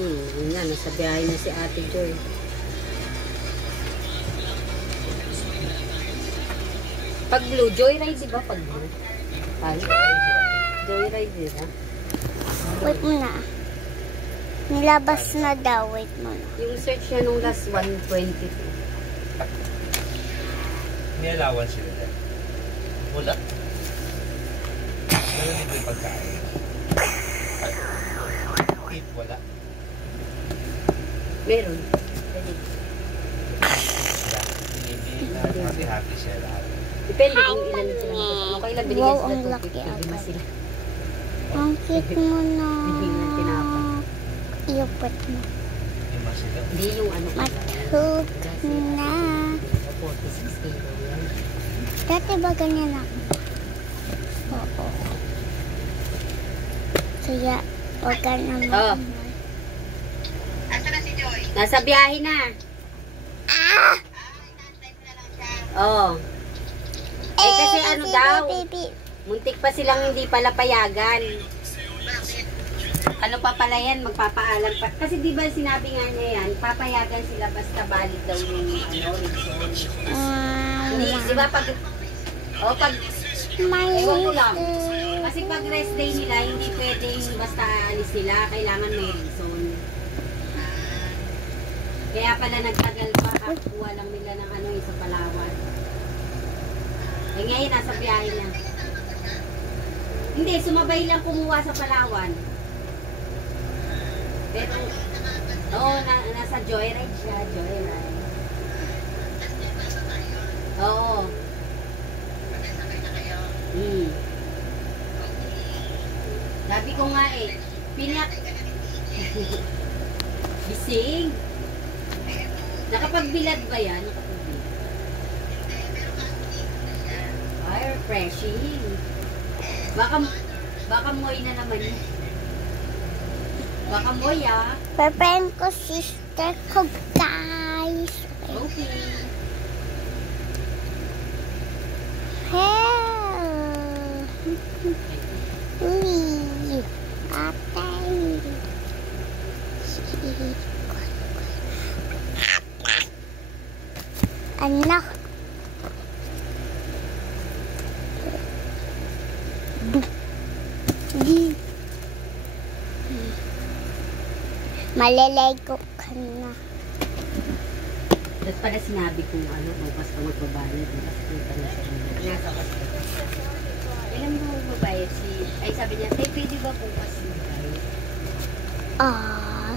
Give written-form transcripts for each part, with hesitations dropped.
Yun nga, nasa biyahe na si Ate Joy. Pag blue, joyride, di ba? Pag blue. Ay, joyride, di ba? Wait mo na. Nilabas na daw. Wait mo na. Yung search niya nung last 122. May allowance sila dyan. Wala. Wala nito yung pagkain. Eat, wala. Meron. Sila. Happy siya lahat. Depende kung ilan sila. Okay lang, binigyan Wow, sila ang 250. laki Lima agad. sila. Ang cute mo na. Bigyan ng tinapay. Iupot mo. Lima sila. Hindi yung ano. Mathook na. 46 kilo yan. Dati ba ganyan ako? Oo. Kaya, huwag ka naman. Oh. Nasa biyahe na. Ah! Oh. Eh kasi ano daw, Baby. muntik pa silang hindi pala payagan. Ano pa pala yan, magpapaalam pa. Kasi di ba sinabi nga niya yan, papayagan sila basta valid daw yung result. Hindi, di ba pag, oh pag, ewan ko lang. Kasi pag rest day nila, hindi pwedeng basta aalis sila, kailangan may reason. Kaya pala nagtagal pa, kuha lang nila ng ano, sa Palawan. Eh ngayon, nasa biyahe na. Hindi, sumabay lang kumuha sa Palawan. Pero, oo, nasa joyride siya, joyride. Oo. Sabi ko nga eh, gising. Nakapagbilad ba yan? Ay, refreshing. Baka moy na naman yun. Baka moy ah. Papain ko sister ko, guys. Okay. Hell. Uy. Atay. Anak. Malelego ka na. At pala sinabi kong ano, bukas ka magbabayad. Kasi kita na sa kanila. Nasa kasi. Kailan mo magbabayad si... Ay sabi niya, tay, pwede ba bukas magbabayad?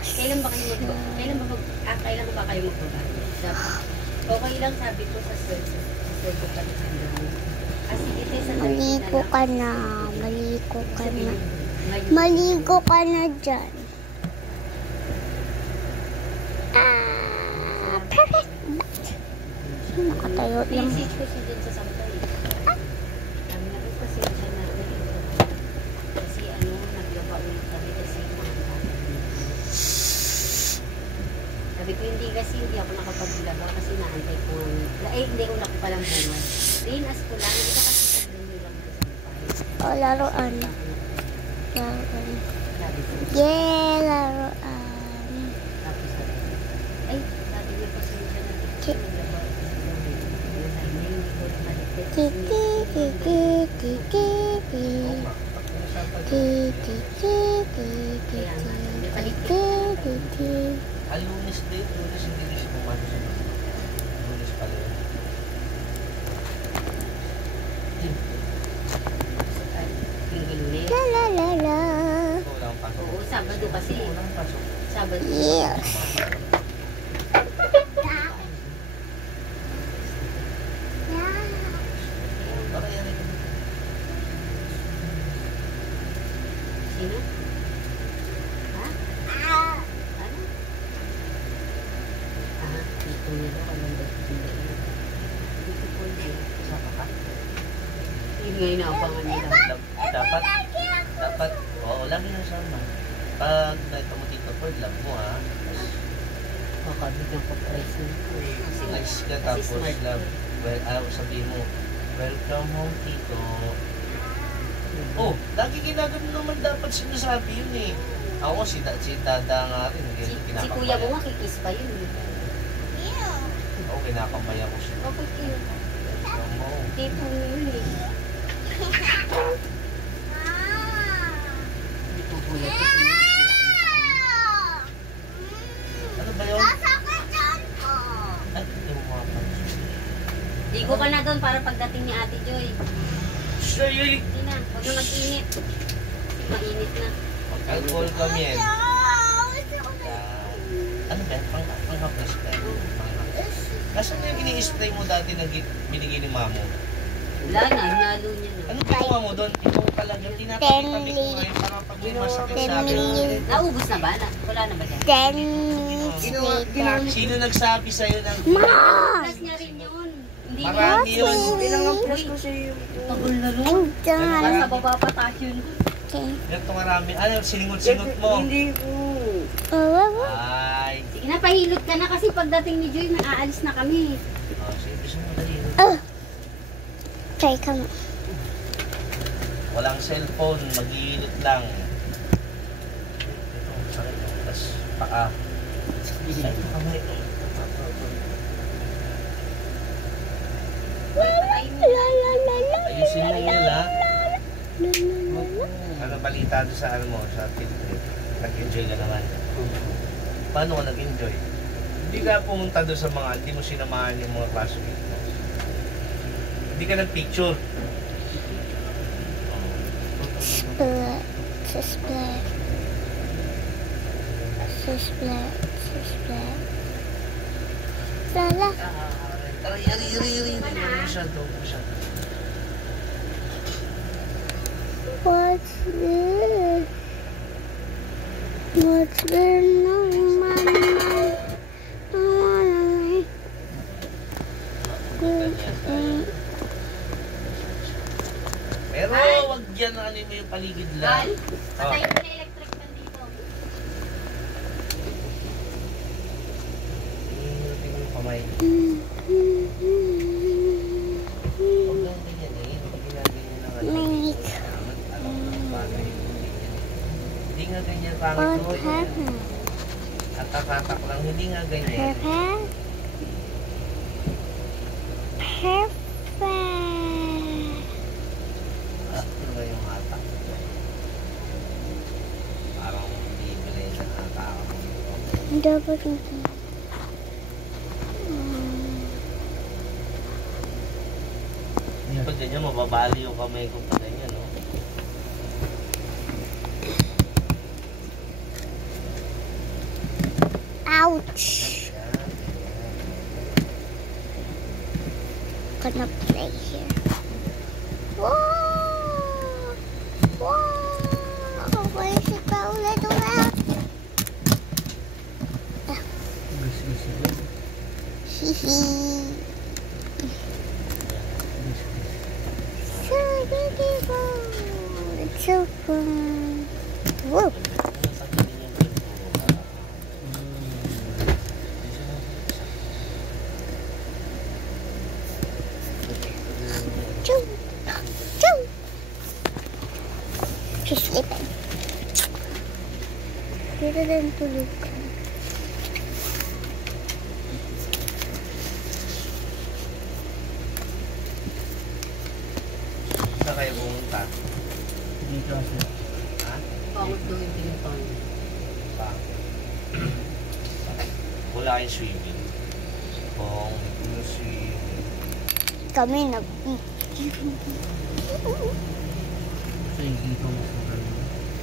Kailan ba kayo magbabayad? Kailan ba kayo magbabayad? Okay lang sabi ko sa sweldo. Sa sweldo pa na sila. Kasi ito sa Maligo ka na. Maligo ka na. Maligo ka na dyan. Perfect. Nakatayo lang. Message ko siya dyan sa sampay. Kami na rin kasi siya na kasi ano, naglaba ulit kami kasi mga bata. Sabi ko hindi kasi hindi ako nakapaglaba kasi naantay ko hindi ko ko palang bungan. Linas ko lang, hindi ka kasi sabihin nyo lang sa sampay. O, laruan. Laruan. Yeah, laruan. Tapos ay, sabi niya kasi siya na naglaba. Titi, titi, titi, titi. Titi, titi, titi, titi. Lunes din, Lunes hindi rin siya kumano sa mga. Lunes pala yun. La la la la. Wala akong pasok. Oo, Sabado kasi. Wala akong pasok. Sabado. Yes. Para yan ito. Sino? Ha? Ano? Dito nila kung dito po yun. Sama ka? Yun nga inaabangan nila. Dapat, oo, lagi na sama. Pag nakita mo dito, Ford, lang mo ha. Baka biglang pa-price na. Kasi nice ka, tapos smart. love. Well, sabihin mo, welcome home, Tito. Oh, lagi ginagano naman dapat sinasabi yun eh. Ako, si Dada nga rin. Si kuya mo nga, kikis pa yun. Oo, kinakamay ako siya. Bakit yun? Tipo mo yun eh. Hindi po kuya. Ano ba yun? Ay, lumapan. Ligo ka na doon para pagdating ni Ate Joy. Siya yun. Hindi na, huwag na mag-init. Mainit na. Alcohol kami yan. Ano ba yan? Pang-hapres ba yan? Nasaan na yung ini-spray mo dati na binigay ni Mamo? Wala na, hinalo niya na. Ano ginawa mo doon? Ikaw talaga. Tinatabi-tabi ko ngayon para pag may masakit sa akin. Naubos na ba? Wala na ba dyan? 10 minutes later. Sino nagsabi sa'yo ng... Plus niya rin yun. Hindi Marami yun. Ilang ang plus ko sa'yo yung... Tagol na rin. Andyan. Nasa baba pa tayo yun. Okay. Ito marami. Ano, siningot-singot mo. Hindi po. Ay. Sige na, pahilot ka na kasi pagdating ni Joy, aalis na kami. Oh, sige, gusto mo dali. Try ka mo. Walang cellphone, mag-iilot lang. Ito, sakit. Tapos, paa. Ay, kamay. Ayusin mo yun, ha? Ano balita doon sa ano mo, sa Philippines? Nag-enjoy ka naman. Paano ka nag-enjoy? Hindi ka pumunta doon sa mga, hindi mo sinamahan yung mga classmates mo. Hindi ka nag-picture. Split. Split. Split. Split. Lala. Ari. Masyado. What's this? What's there no mama? Pero wag yan ano mo yung paligid Al, lang. patay mo na electric fan dito. Tingnan mo yung kamay. Huwag lang ganyan eh. Huwag ginaganyan ng ano. Make. Hindi nga ganyan pangit What mo. happened? Atak-atak lang. Hindi nga ganyan. Perfect. Perfect. Ano ba yung hatak? Parang bibili sa hatak. Dapat ito. Pag ganyan, mababali yung kamay ko pa ganyan, no? Ouch. Gonna play here. Whoa! Whoa! Where's it going, little rat? Hehe. So beautiful. It's so fun. Whoa! Choo! Choo! She's sleeping. Dito din tulog ka. Saan kayo pumunta? Dito kasi. Ha? Pangit daw yung pinton. Pa? Wala kayong swimming. Kung swimming. Kami nag... Sa EP ko mas maganda.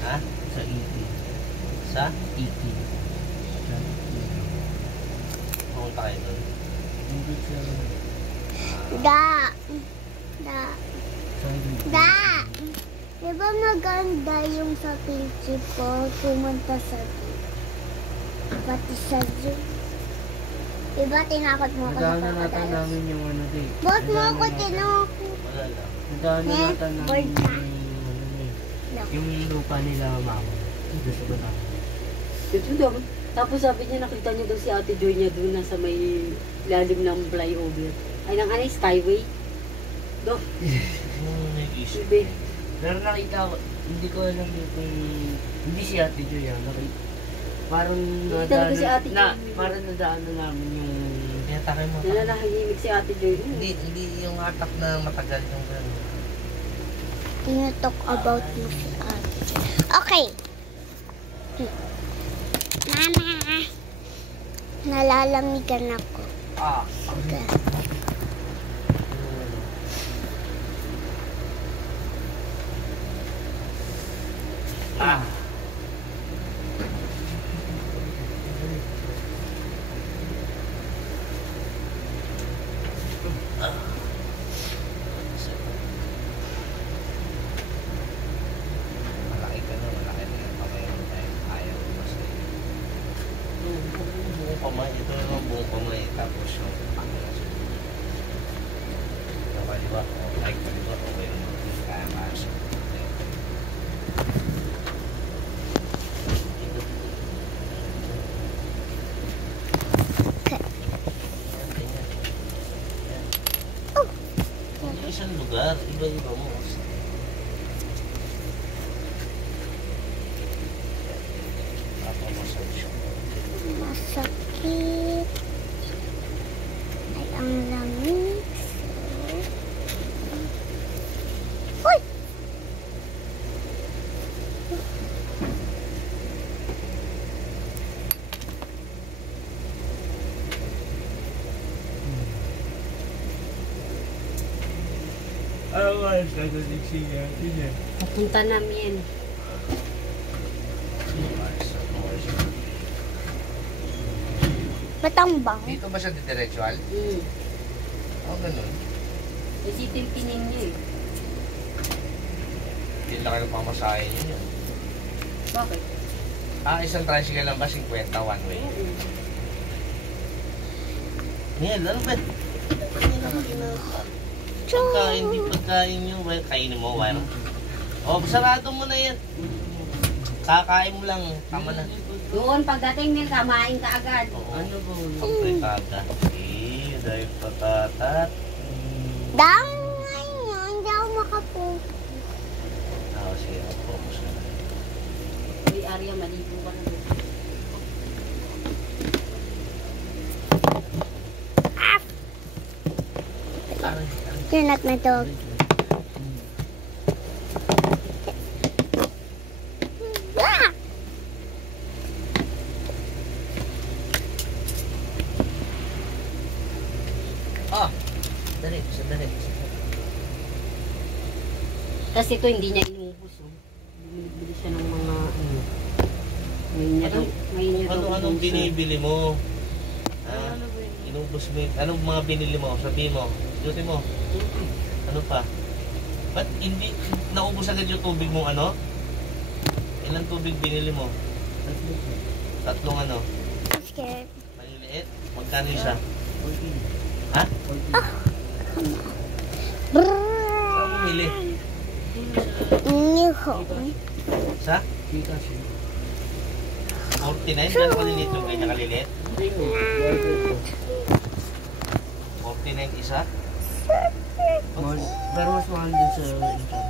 Ha? Sa EP. Sa? EP. Pumunta kayo doon. Hindi siya. Da! Da! Sorry. Da! Diba maganda yung sa picture ko pumunta sa zoo? Pati sa zoo. Diba tinakot mo ako sa Naghahanatan crocodiles? namin yung ano din. Ba't mo ako tinakot? Wala lang. Naghahanatan namin Bird ka? yung ano eh. No. Yung lupa nila mama. Gusto ko na. Ito daw. Tapos sabi niya, nakita niya daw si Ate Joy niya doon nasa may lalim ng flyover. Ay, ng skyway. Do, Nag-isip. Ibe. Pero nakita ko, Hindi ko alam kung... Hindi si Ate Joy yan. Parang talaga si Ate Joy. Parang nadaan na namin yung... Tinatakay mo. Nalalahimik si Ate Joy. Hindi yung hatak na matagal yung gano'n. Tinatalk about mo si Ate. Okay. Mama. Nalalamigan ako. Okay. Malaki ka na yung kamay mo tayo. Ayaw mo kasi. Yung buong kamay, ito yung buong kamay. Tapos yung panglas. Yung kaliwa, like kaliwa, okay naman. Kaya maas. Isang lugar, iba-iba mo. Massage. Masakit. Ay, ang lamig. Uy! Awas, nagdadiksi nga. Hindi. Pupunta namin. Batambang. Dito ba siya didiretsual? Oo, ganun. Kasi ito yung pining niya eh. Hindi lang kayo pamasahin yun yun. Bakit? Isang tricycle lang ba? 50 one way. Yan, ano ba? Pagkain, di pagkain nyo. Kainin mo, wire. Sarado mo na yan. Kakain mo lang. Tama na. Doon, pagdating nila, kamain ka agad. Ano ba? Pagkada. Dahil patatat. Dang ngayon, hindi ako makapo. Sige, focus na. Uy, Arya, maligo ka na. You're not my dog. Dali. Kasi ito hindi niya inubos. Oh. Bumibili siya ng mga ngayon niya daw. Anong binibili mo? Inubos mo yun. Anong mga binili mo? Sabihin mo. Duty mo. Ano pa? Ba't hindi naubos agad yung tubig mo ano? Ilang tubig binili mo? Tatlong ano? I'm scared. Maliliit? Magkano isa? Ha? Saan mo bili? New home. Sa? Kikas yun. 49? Gano'n kaliliit yung ganyan kaliliit? 49 isa? Pero mas mahal din sa internet.